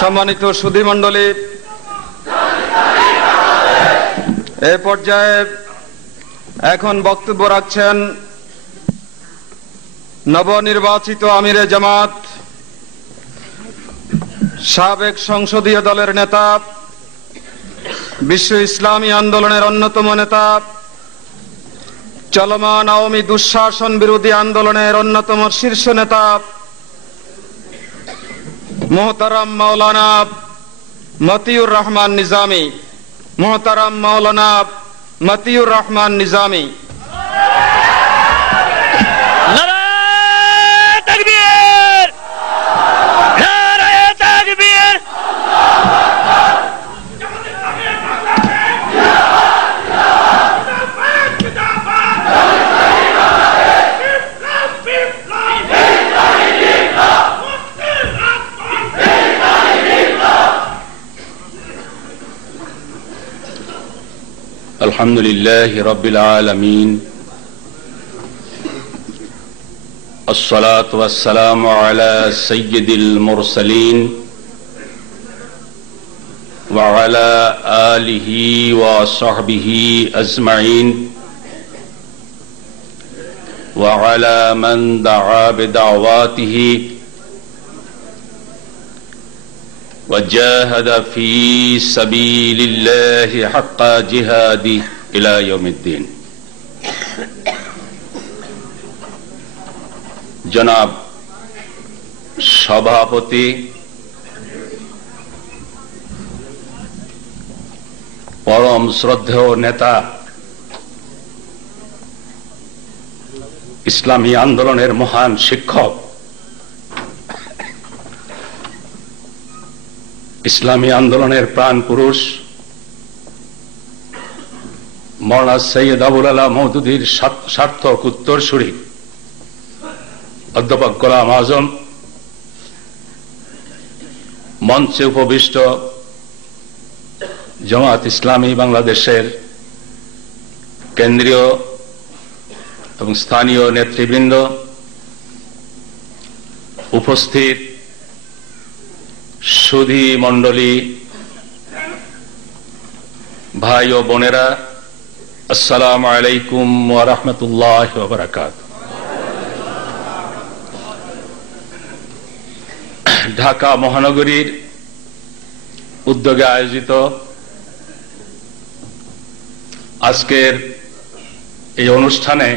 সম্মানিত সুধীমণ্ডলী, এ পর্যায়ে এখন বক্তব্য রাখছেন নবনির্বাচিত আমিরে জামাত, সাবেক সংসদীয় দলের নেতা, বিশ্ব ইসলামী আন্দোলনের অন্যতম নেতা, চলমান আওয়ামী দুঃশাসন বিরোধী আন্দোলনের অন্যতম শীর্ষ নেতা মোহতারাম মাওলানা মতিউর রহমান নিজামী। মোহতারাম মাওলানা মতিউর রহমান নিজামী। الحمدلله رب العالمين الصلاة والسلام على سيد المرسلين وعلى آله وصحبه أجمعين وعلى من دعا بدعواته وجاهد في سبيل الله حق جهاده إلى يوم الدين। জনাব সভাপতি, পরম শ্রদ্ধেয় নেতা, ইসলামী আন্দোলনের মহান শিক্ষক, ইসলামী আন্দোলনের প্রাণ পুরুষ মাওলানা সৈয়দ আবুল আলা মওদুদীর সার্থক উত্তরসূরি অধ্যাপক গোলাম আজম, মঞ্চে উপবিষ্ট জামাত ইসলামী বাংলাদেশের কেন্দ্রীয় এবং স্থানীয় নেতৃবৃন্দ, উপস্থিত সুধী মণ্ডলী, ভাই ও বোনেরা, আসসালামু আলাইকুম ওয়া রাহমাতুল্লাহি ওয়া বারাকাতুহু। ঢাকা মহানগরীর উদ্যোগে আয়োজিত আজকের এই অনুষ্ঠানে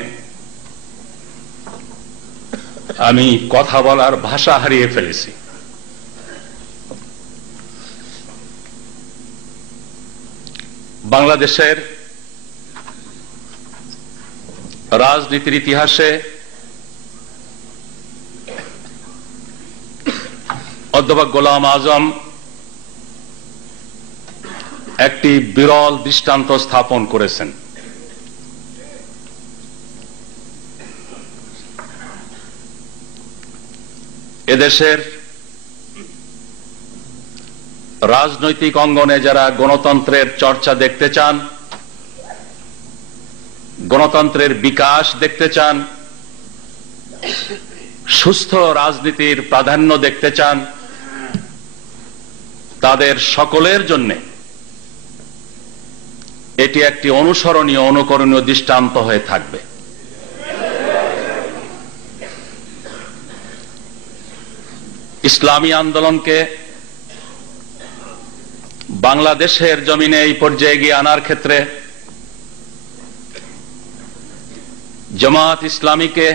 আমি কথা বলার ভাষা হারিয়ে ফেলেছি। বাংলাদেশের রাজনীতির ইতিহাসে অধ্যাপক গোলাম আজম একটি বিরল দৃষ্টান্ত স্থাপন করেছেন। এদেশের রাজনৈতিক অঙ্গনে যারা গণতন্ত্রের চর্চা দেখতে চান, গণতন্ত্রের বিকাশ দেখতে চান, সুস্থ রাজনীতির প্রাধান্য দেখতে চান, তাদের সকলের জন্য এটি একটি অনুসরণীয়, অনুকরণীয় দৃষ্টান্ত হয়ে থাকবে। ইসলামী আন্দোলনকে বাংলাদেশের জমিনে এই পর্যায়ে গিয়ে আনার ক্ষেত্রে জামাত ইসলামীকে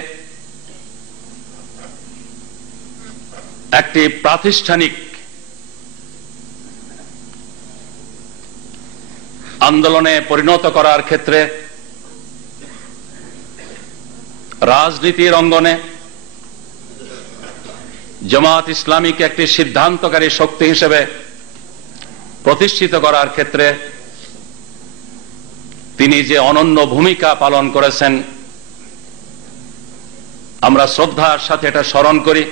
একটি প্রাতিষ্ঠানিক আন্দোলনে পরিণত করার ক্ষেত্রে রাজনীতির অঙ্গনে জামাত ইসলামীকে একটি সিদ্ধান্তকারী শক্তি হিসেবে প্রতিষ্ঠিত করার ক্ষেত্রে তিনি যে অনন্য ভূমিকা পালন করেছেন, আমরা শ্রদ্ধার সাথে এটা স্মরণ করি।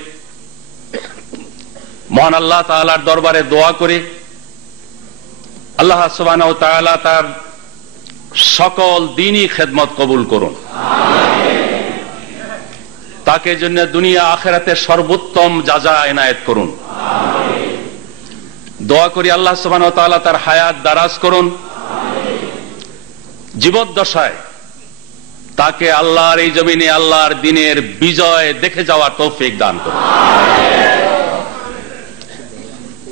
মহান আল্লাহ তাআলার দরবারে দোয়া করি, আল্লাহ সুবহানাহু ওয়া তাআলা তার সকল দ্বীনি খেদমত কবুল করুন, তাকে জন্য দুনিয়া আখিরাতে সর্বোত্তম জাযা এনায়েত করুন। দোয়া করি আল্লাহ সুবহানাহু ওয়া তাআলা তার হায়াত দারাজ করুন, জীবদ্দশায় তাকে আল্লাহর এই জমিনে আল্লাহর দ্বীনের বিজয় দেখে যাওয়ার তৌফিক দান করুন।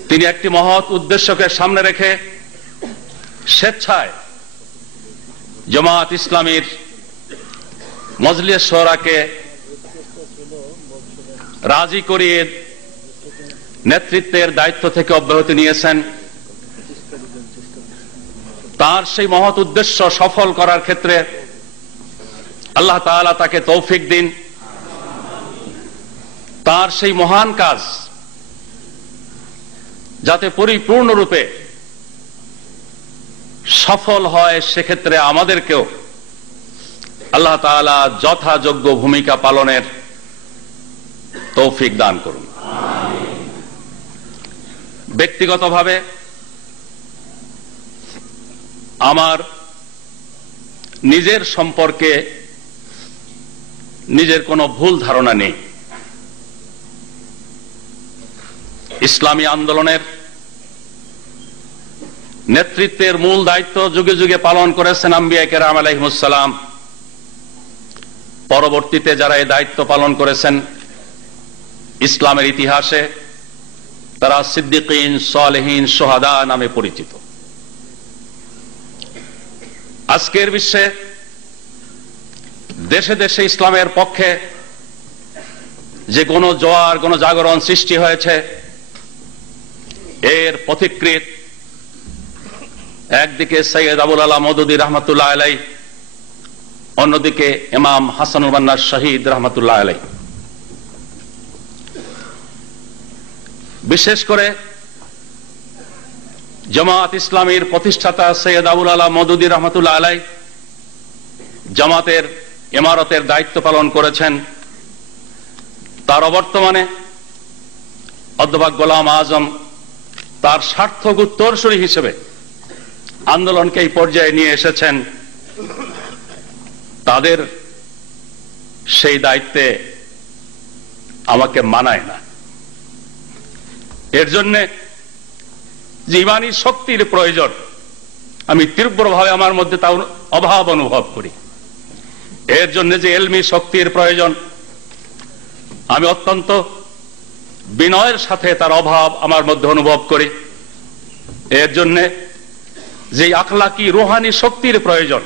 তিনি একটি মহৎ উদ্দেশ্যকে সামনে রেখে স্বেচ্ছায় জামাত ইসলামীর মজলিস শোরাকে রাজি করিয়ে নেতৃত্বের দায়িত্ব থেকে অব্যাহতি নিয়েছেন। তার সেই মহৎ উদ্দেশ্য সফল করার ক্ষেত্রে আল্লাহ তাআলা তাকে তৌফিক দিন। তার সেই মহান কাজ যাতে পরিপূর্ণরূপে সফল হয়, সেক্ষেত্রে আমাদেরকেও আল্লাহ তাআলা যথাযোগ্য ভূমিকা পালনের তৌফিক দান করুন। ব্যক্তিগতভাবে আমার নিজের সম্পর্কে নিজের কোনো ভুল ধারণা নেই। ইসলামী আন্দোলনের নেতৃত্বের মূল দায়িত্ব যুগে যুগে পালন করেছেন আম্বিয়া কেরাম আলাইহিমুস সালাম। পরবর্তীতে যারা এই দায়িত্ব পালন করেছেন ইসলামের ইতিহাসে তারা সিদ্দিকিন, সালেহিন, শুহাদা নামে পরিচিত। আজকের বিশ্বে দেশে দেশে ইসলামের পক্ষে যে গণজোয়ার, গণজাগরণ সৃষ্টি হয়েছে, এর পথিকৃৎ একদিকে সৈয়দ আবুল আলা মওদুদী রহমাতুল্লাহ আলাইহি, অন্যদিকে ইমাম হাসানুল বান্না শহীদ রহমাতুল্লাহ আলাইহি। বিশেষ করে জামাত ইসলামীর প্রতিষ্ঠাতা সৈয়দ আবুল আলা মওদুদী রহমাতুল্লাহ আলাইহি জামাতের ইমারতের দায়িত্ব পালন করেছেন। তার অবর্তমানে অধ্যাপক গোলাম আজম তার সার্থক উত্তরসূরি হিসেবে আন্দোলনকে এই পর্যায়ে নিয়ে এসেছেন। তাদের সেই দায়িত্বে আমাকে মানায় না। এর জন্য যে ঈমানী শক্তির প্রয়োজন, আমি তীব্রভাবে আমার মধ্যে তার অভাব অনুভব করি। এর জন্য যে ইলমি শক্তির প্রয়োজন, আমি অত্যন্ত বিনয়ের সাথে তার অভাব আমার মধ্যে অনুভব করি। এর জন্য যে আখলাকি রুহানি শক্তির প্রয়োজন,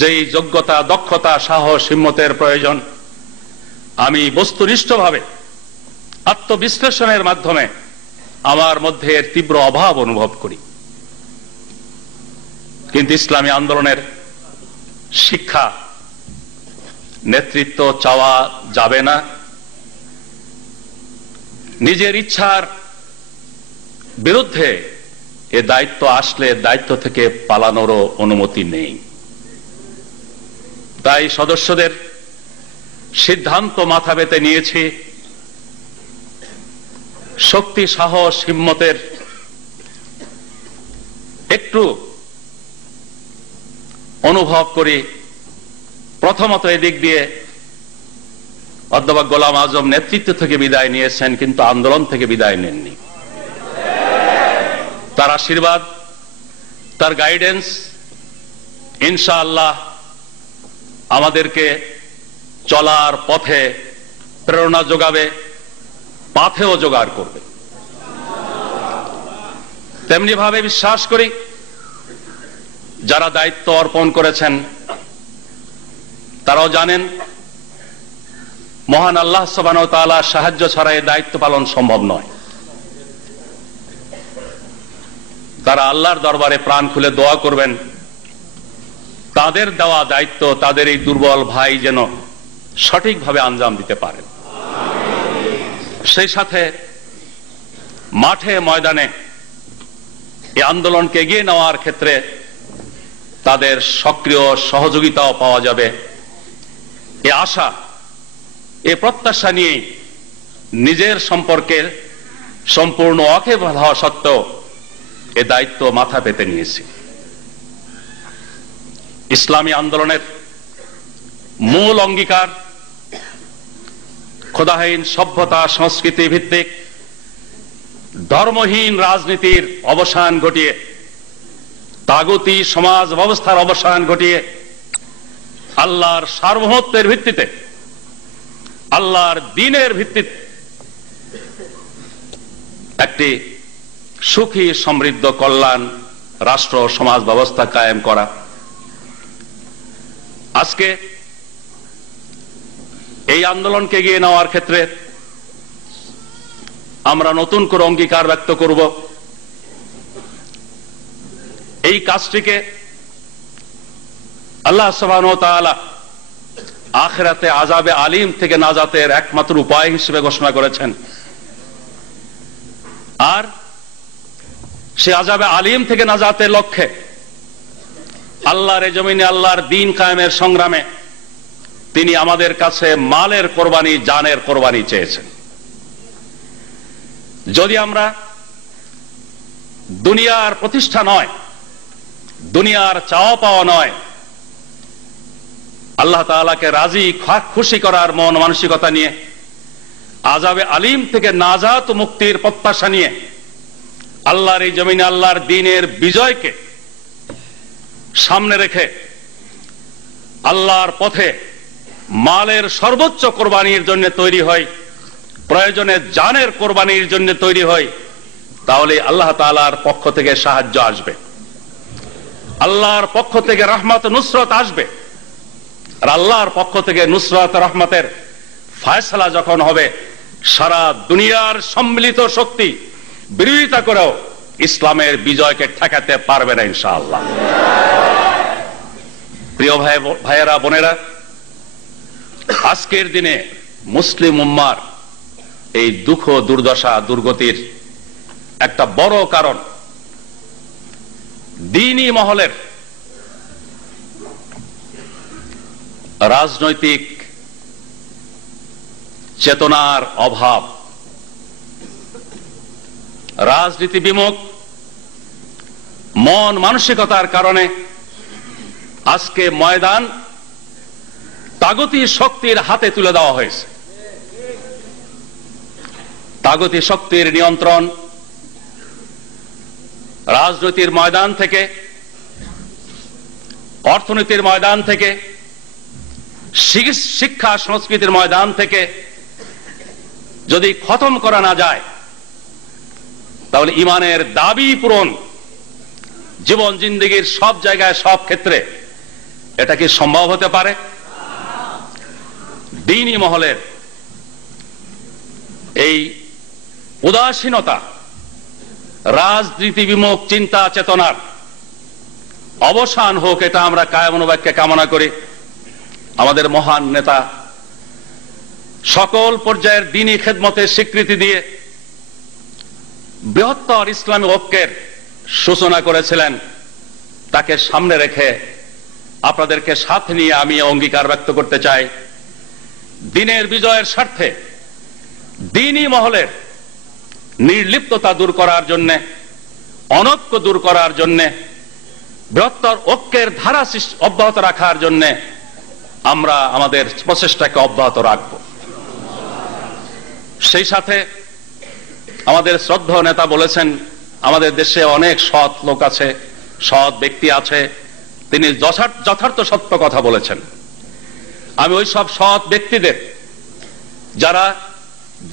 যেই যোগ্যতা, দক্ষতা, সাহস, হিম্মতের প্রয়োজন, আমি বস্তুনিষ্ঠভাবে আত্মবিশ্লেষণের মাধ্যমে আমার মধ্যে এর তীব্র অভাব অনুভব করি। কিন্তু ইসলামী আন্দোলনের শিক্ষা, নেতৃত্ব চাওয়া যাবে না। নিজের ইচ্ছার বিরুদ্ধে এ দায়িত্ব আসলে দায়িত্ব থেকে পালানোরও অনুমতি নেই। তাই সদস্যদের সিদ্ধান্ত মাথা পেতে নিয়েছি, শক্তি, সাহস, হিম্মতের একটু অনুভব করি। প্রথমত এদিক দিয়ে অধ্যাপক গোলাম আজম নেতৃত্ব থেকে বিদায় নিয়েছেন, কিন্তু আন্দোলন থেকে বিদায় নেননি। তার আশীর্বাদ, তার গাইডেন্স ইনশাআল্লাহ আমাদেরকে চলার পথে প্রেরণা যোগাবে, পাথেও জোগাড় করবে। তেমনি ভাবে বিশ্বাস করি যারা দায়িত্ব অর্পণ করেছেন তারাও জানেন মহান আল্লাহ সুবহানাহু ওয়া তাআলার সাহায্য ছাড়া এই দায়িত্ব পালন সম্ভব নয়। তারা আল্লাহর দরবারে প্রাণ খুলে দোয়া করবেন তাদের দেওয়া দায়িত্ব তাদের এই দুর্বল ভাই যেন সঠিকভাবে আঞ্জাম দিতে পারেন। সেই সাথে মাঠে ময়দানে এই আন্দোলনকে এগিয়ে নেওয়ার ক্ষেত্রে তাদের সক্রিয় সহযোগিতাও পাওয়া যাবে, এ আশা, এ প্রত্যাশা নিয়ে নিজের সম্পর্কে সম্পূর্ণ অকেবল হওয়া সত্ত্বেও এ দায়িত্ব মাথা পেতে নিয়েছি। ইসলামী আন্দোলনের মূল অঙ্গীকার খোদাহীন সভ্যতা সংস্কৃতি ভিত্তিক ধর্মহীন রাজনীতির অবসান ঘটিয়ে, তাগুতি সমাজ ব্যবস্থার অবসান ঘটিয়ে আল্লাহর সার্বভৌমত্বের ভিত্তিতে, আল্লাহর দ্বীনের ভিত্তিতে একটি সুখী সমৃদ্ধ কল্যাণ রাষ্ট্র সমাজ ব্যবস্থা কায়েম করা। আজকে এই আন্দোলনকে এগিয়ে নেওয়ার ক্ষেত্রে আমরা নতুন করে অঙ্গীকার ব্যক্ত করব, এই কাজটিকে আল্লাহ সুবহানাহু ওয়া তাআলা আখিরাতে আযাবে আলিম থেকে নাজাতের একমাত্র উপায় হিসেবে ঘোষণা করেছেন। আর সে আযাবে আলিম থেকে নাজাতের লক্ষ্যে আল্লাহর জমিনে আল্লাহর দ্বীন কায়েমের সংগ্রামে তিনি আমাদের কাছে মালের কোরবানি, জানের কোরবানি চেয়েছেন। যদি আমরা দুনিয়ার প্রতিষ্ঠা নয়, দুনিয়ার চাওয়া পাওয়া নয়, আল্লাহ তাআলাকে রাজি খুশি করার মন মানসিকতা নিয়ে, আযাবে আলিম থেকে নাজাত মুক্তির প্রত্যাশা নিয়ে আল্লাহর এই জমিনে আল্লাহর দ্বীনের বিজয়কে সামনে রেখে আল্লাহর পথে মালের সর্বোচ্চ কোরবানির জন্য তৈরি হয়, প্রয়োজনে জানের কোরবানির জন্য তৈরি হয়, তাহলে আল্লাহ তাআলার পক্ষ থেকে সাহায্য আসবে, আল্লাহর পক্ষ থেকে রহমত নুসরত আসবে। আর আল্লাহর পক্ষ থেকে নুসরত রহমতের ফয়সালা যখন হবে, সারা দুনিয়ার সম্মিলিত শক্তি বিরোধিতা করেও ইসলামের বিজয়কে ঠেকাতে পারবে না ইনশাআল্লাহ। প্রিয় ভাইয়েরা, বোনেরা, আজকের দিনে মুসলিম উম্মার এই দুঃখ, দুর্দশা, দুর্গতির একটা বড় কারণ দ্বীনি মহলের রাজনৈতিক চেতনার অভাব। রাজনীতি বিমুখ মন মানসিকতার কারণে আজকে ময়দান তাগুতি শক্তির হাতে তুলে দেওয়া হয়েছে। তাগুতি শক্তির নিয়ন্ত্রণ রাজনীতির ময়দান থেকে, অর্থনীতির ময়দান থেকে, শিক্ষা সংস্কৃতির ময়দান থেকে যদি খতম করা না যায়, তাহলে ইমানের দাবি পূরণ জীবন জিন্দেগীর সব জায়গায়, সব ক্ষেত্রে এটা কি সম্ভব হতে পারে? দ্বীনি মহলের এই উদাসীনতা, রাজনীতি বিমুখ চিন্তা চেতনার অবসান হোক, এটা আমরা কায়মনোবাক্যে কামনা করি। আমাদের মহান নেতা সকল পর্যায়ের দ্বীনি খেদমতের স্বীকৃতি দিয়ে বৃহত্তর ইসলামী ঐক্যের সূচনা করেছিলেন। তাকে সামনে রেখে আপনাদেরকে সাথে নিয়ে আমি অঙ্গীকার ব্যক্ত করতে চাই, দ্বীনের বিজয়ের স্বার্থে দ্বীনি মহলের নির্লিপ্ততা দূর করার জন্য, অনৈক্য দূর করার জন্য, বৃহত্তর ঐক্যের ধারা অব্যাহত রাখার জন্য আমরা আমাদের প্রচেষ্টাকে অব্যাহত রাখব। সেই সাথে আমাদের শ্রদ্ধেয় নেতা বলেছেন, আমাদের দেশে অনেক সৎ লোক আছে, সৎ ব্যক্তি আছে, তিনি যথার্থ সত্য কথা বলেছেন। আমি ওই সব সৎ ব্যক্তিদের, যারা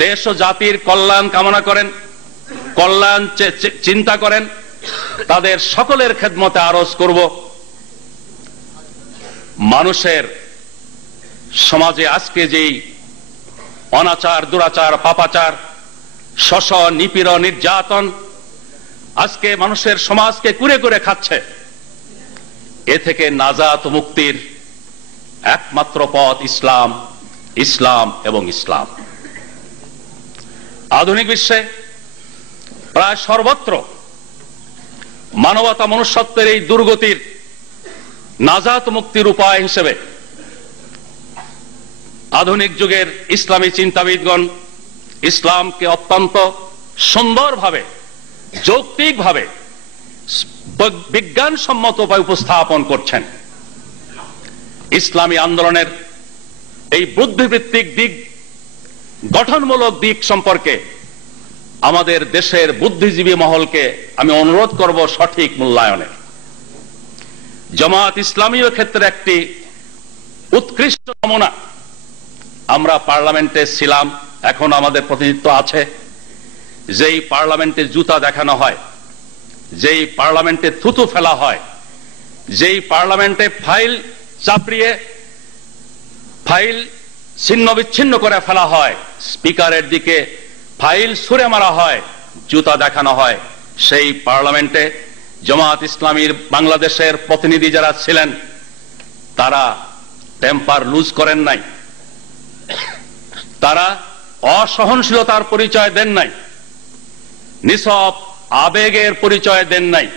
দেশ ও জাতির কল্যাণ কামনা করেন, কল্যাণ চিন্তা করেন, তাদের সকলের খেদমতে আরজ করব, মানুষের সমাজে আজকে যেই অনাচার, দুরাচার, পাপাচার, শোষণ, নিপীড়ন, নির্যাতন আজকে মানুষের সমাজকে কুরে কুরে খাচ্ছে, এ থেকে নাজাত মুক্তির একমাত্র পথ ইসলাম, ইসলাম এবং ইসলাম। আধুনিক বিশ্বে প্রায় সর্বত্র মানবতা, মনুষ্যত্বের এই দুর্গতির নাজাত মুক্তির উপায় হিসেবে আধুনিক যুগের ইসলামী চিন্তাবিদগণ ইসলামকে অত্যন্ত সুন্দরভাবে, যৌক্তিকভাবে, বিজ্ঞানসম্মত উপায় উপস্থাপন করছেন। ইসলামী আন্দোলনের এই বুদ্ধিভিত্তিক দিক, গঠনমূলক দিক সম্পর্কে আমাদের দেশের বুদ্ধিজীবী মহলকে আমি অনুরোধ করব সঠিক মূল্যায়নের। জামাত ইসলামীর ক্ষেত্রে একটি উৎকৃষ্ট নমুনা। আমরা পার্লামেন্টে ছিলাম, এখন আমাদের প্রতিনিধিত্ব আছে। যেই পার্লামেন্টে জুতা দেখানো হয়, যেই পার্লামেন্টে থুতু ফেলা হয়, যেই পার্লামেন্টে ফাইল চাপড়িয়ে ফাইল ছিন্ন বিচ্ছিন্ন করে ফেলা হয়, স্পিকারের দিকে ফাইল ছুঁড়ে মারা হয়, জুতা দেখানো হয়, সেই পার্লামেন্টে জামাত ইসলামীর বাংলাদেশের প্রতিনিধি যারা ছিলেন তারা টেম্পার লুজ করেন নাই, তারা অসহনশীলতার পরিচয় দেন নাই, নিছক আবেগের পরিচয় দেন নাই।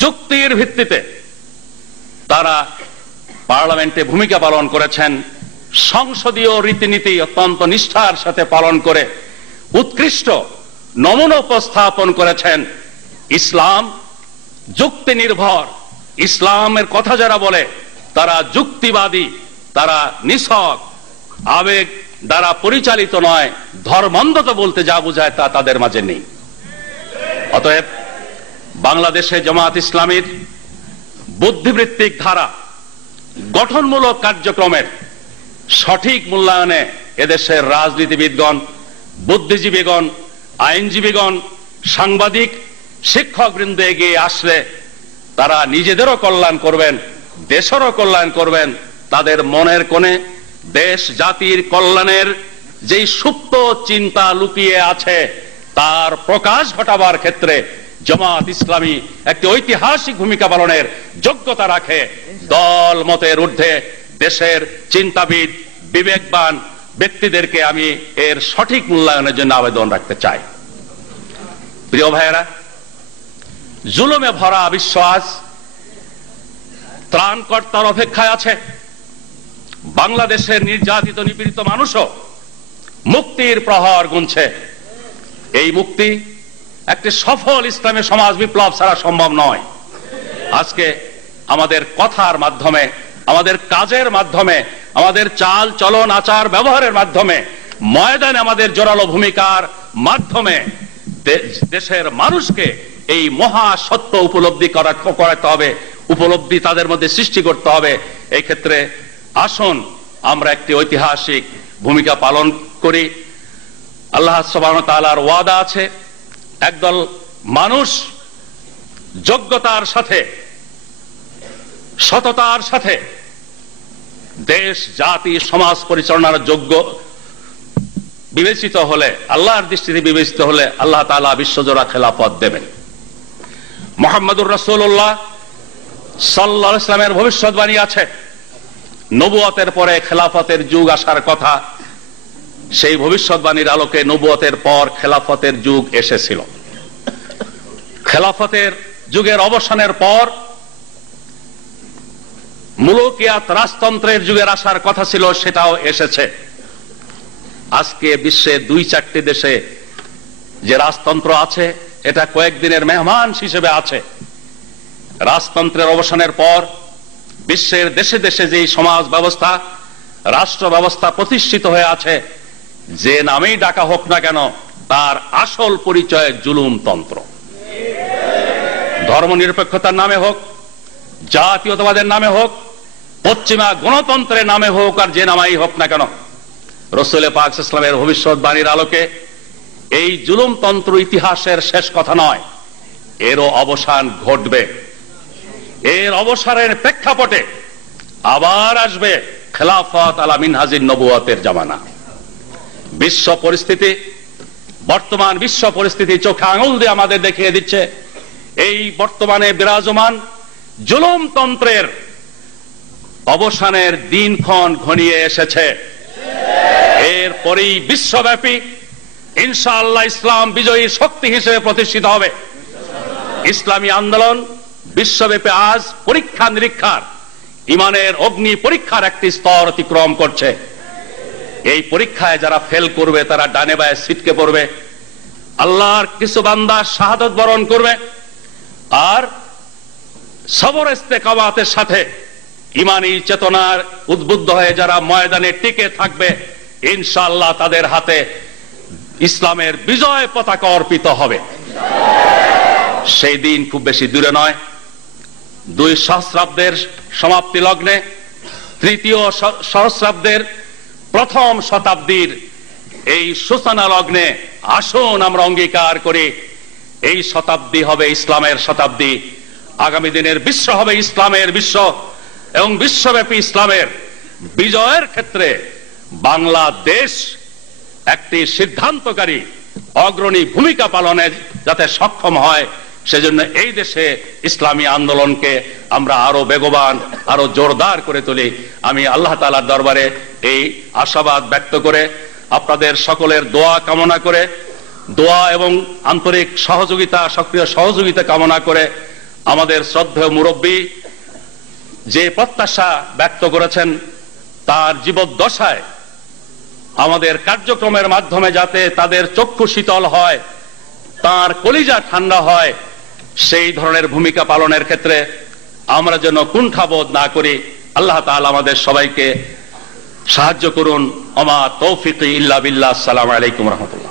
যুক্তির ভিত্তিতে তারা পার্লামেন্টে ভূমিকা পালন করেছেন, সংসদীয় রীতিনীতি অত্যন্ত নিষ্ঠার সাথে পালন করে উৎকৃষ্ট নমুনা উপস্থাপন করেছেন। ইসলাম যুক্তি নির্ভর, ইসলামের কথা যারা বলে তারা যুক্তিবাদী, তারা নিছক আবেগ দ্বারা পরিচালিত নয়, ধর্মান্ধত বলতে যা বোঝায় তা তাদের মাঝে নেই। অতএব বাংলাদেশে জামাত ইসলামীর বুদ্ধিবৃত্তিক ধারা, গঠনমূলক কার্যক্রমের সঠিক মূল্যায়নে এদেশের রাজনীতিবিদগণ, বুদ্ধিজীবীগণ, আইনজীবীগণ, সাংবাদিক, শিক্ষকবৃন্দ এগিয়ে আসলে তারা নিজেদেরও কল্যাণ করবেন, দেশেরও কল্যাণ করবেন। তাদের মনের কোণে দেশ জাতির কল্যাণের যেই সুপ্ত চিন্তা লুকিয়ে আছে তার প্রকাশ ঘটাবার ক্ষেত্রে জামাত ইসলামী একটি ঐতিহাসিক ভূমিকা পালনের যোগ্যতা রাখে। দল মতের ঊর্ধ্বে দেশের চিন্তাবিদ, বিবেকবান ব্যক্তিদেরকে আমি এর সঠিক মূল্যায়নের জন্য আবেদন রাখতে চাই। প্রিয় ভাইয়েরা, জুলুমে ভরা বিশ্ব আজ ত্রাণকর্তার অপেক্ষায় আছে। বাংলাদেশের নির্যাতিত নিপীড়িত মানুষও মুক্তির প্রহর গুনছে। এই মুক্তি একটি সফল ইসলামী সমাজ বিপ্লব ছাড়া সম্ভব নয়। আজকে আমাদের কথার মাধ্যমে, আমাদের কাজের মাধ্যমে, আমাদের চাল চলন আচার ব্যবহারের মাধ্যমে, ময়দানে আমাদের জোরালো ভূমিকার মাধ্যমে দেশের মানুষকে এই মহা সত্য উপলব্ধি করাতে হবে, উপলব্ধি তাদের মধ্যে সৃষ্টি করতে হবে। এই ক্ষেত্রে আসুন আমরা একটি ঐতিহাসিক ভূমিকা পালন করি। আল্লাহ সুবহানাহু ওয়া তাআলার ওয়াদা আছে, একদল মানুষ যোগ্যতার সাথে, সততার সাথে দেশ জাতি সমাজ পরিচালনার যোগ্য বিবেচিত হলে, আল্লাহর দৃষ্টিতে বিবেচিত হলে আল্লাহ তাআলা বিশ্বজোড়া খেলাফত দেবেন। মুহাম্মদুর রাসূলুল্লাহ সাল্লাল্লাহু আলাইহি ওয়াসাল্লামের ভবিষ্যৎবাণী আছে, নবুয়তের পরে খেলাফতের যুগ আসার কথা। সেই ভবিষ্যৎবাণীর আলোকে নবুয়তের পর খেলাফতের যুগ এসেছিল। খেলাফতের যুগের অবসানের পর মুলুকিয়াত রাজতন্ত্রের যুগের আসার কথা ছিল, সেটাও এসেছে। আজকে বিশ্বে 2-4টি দেশে যে রাজতন্ত্র আছে এটা কয়েকদিনের মেহমান হিসেবে আছে। রাজতন্ত্রের অবসানের পর বিশ্বের দেশে দেশে যে সমাজ ব্যবস্থা, রাষ্ট্র ব্যবস্থা প্রতিষ্ঠিত হয়ে আছে, যে নামেই ডাকা হোক না কেন তার আসল পরিচয় জুলুমতন্ত্র। ধর্মনিরপেক্ষতার নামে হোক, জাতীয়তাবাদের নামে হোক, পশ্চিমা গণতন্ত্রের নামে হোক, আর যে নামাই হোক না কেন, রাসূল পাক সাল্লাল্লাহু আলাইহি ওয়াসাল্লামের ভবিষ্যৎবাণীর আলোকে এই জুলুমতন্ত্র ইতিহাসের শেষ কথা নয়, এরও অবসান ঘটবে। এর অবসানের প্রেক্ষাপটে আবার আসবে খেলাফত আলা মিনহাজিন নবুয়তের জামানা। বিশ্ব পরিস্থিতি, বর্তমান বিশ্ব পরিস্থিতি চোখে আঙুল দিয়ে আমাদের দেখিয়ে দিচ্ছে এই বর্তমানে বিরাজমান জুলুমতন্ত্রের অবসানের দিনক্ষণ ঘনিয়ে এসেছে। এরপরেই বিশ্বব্যাপী ইনশাআল্লাহ ইসলাম বিজয়ী শক্তি হিসেবে প্রতিষ্ঠিত হবে। ইসলামী আন্দোলন বিশ্বব্যাপী আজ পরীক্ষা নিরীক্ষার, ইমানের অগ্নি পরীক্ষার একটি স্তর অতিক্রম করছে। এই পরীক্ষায় যারা ফেল করবে তারা ডানে বায়ে ছিটকে পড়বে, আল্লাহর কিছু বান্দা শাহাদত বরণ করবে, আর সবর ইস্তেকামাতের সাথে ইমানি চেতনার উদ্বুদ্ধ হয়ে যারা ময়দানে টিকে থাকবে ইনশাআল্লাহ তাদের হাতে ইসলামের বিজয় পতাকা অর্পিত হবে। সেই দিন খুব বেশি দূরে নয়। 2 সহস্রাব্দের সমাপ্তি লগ্নে 3য় সহস্রাব্দের প্রথম শতাব্দীর এই সূচনা লগ্নে আসুন আমরা অঙ্গীকার করি, এই শতাব্দী হবে ইসলামের শতাব্দী। আগামী দিনের বিশ্ব হবে ইসলামের বিশ্ব, এবং বিশ্বব্যাপী ইসলামের বিজয়ের ক্ষেত্রে বাংলাদেশ একটি সিদ্ধান্তকারী অগ্রণী ভূমিকা পালনে যাতে সক্ষম হয়, সেজন্য এই দেশে ইসলামী আন্দোলনকে আমরা আরো বেগবান, আরো জোরদার করে তুলি। আমি আল্লাহ তাআলার দরবারে এই আশাবাদ ব্যক্ত করে, আপনাদের সকলের দোয়া কামনা করে, দোয়া এবং আন্তরিক সহযোগিতা, সক্রিয় সহযোগিতা কামনা করে, আমাদের শ্রদ্ধেয় মুরব্বী যে প্রত্যাশা ব্যক্ত করেছেন তার জীবদ্দশায় আমাদের কার্যক্রমের মাধ্যমে যাতে তাদের চক্ষু শীতল হয়, তার কলিজা ঠান্ডা হয়, সেই ধরনের ভূমিকা পালনের ক্ষেত্রে আমরা যেন কুণ্ঠাবোধ না করি। আল্লাহ তাআলা আমাদের সবাইকে সাহায্য করুন। ওমা তৌফিকি ইল্লা বিল্লাহ। আসসালামু আলাইকুম ওয়া রাহমাতুল্লাহ।